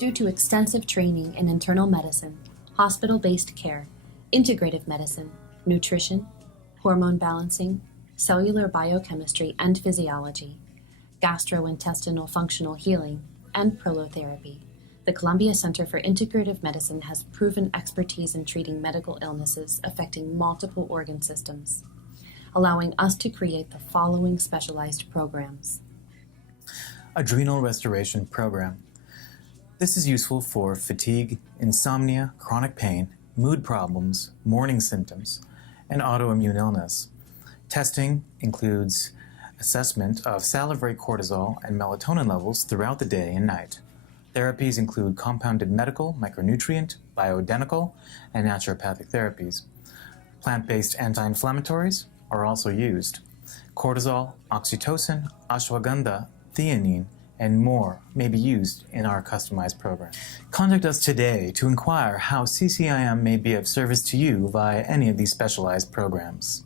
Due to extensive training in internal medicine, hospital-based care, integrative medicine, nutrition, hormone balancing, cellular biochemistry and physiology, gastrointestinal functional healing, and prolotherapy, the Columbia Center for Integrative Medicine has proven expertise in treating medical illnesses affecting multiple organ systems, allowing us to create the following specialized programs. Adrenal Restoration Program. This is useful for fatigue, insomnia, chronic pain, mood problems, morning symptoms, and autoimmune illness. Testing includes assessment of salivary cortisol and melatonin levels throughout the day and night. Therapies include compounded medical, micronutrient, bioidentical, and naturopathic therapies. Plant-based anti-inflammatories are also used. Cortisol, oxytocin, ashwagandha, theanine, and more may be used in our customized program. Contact us today to inquire how CCIM may be of service to you via any of these specialized programs.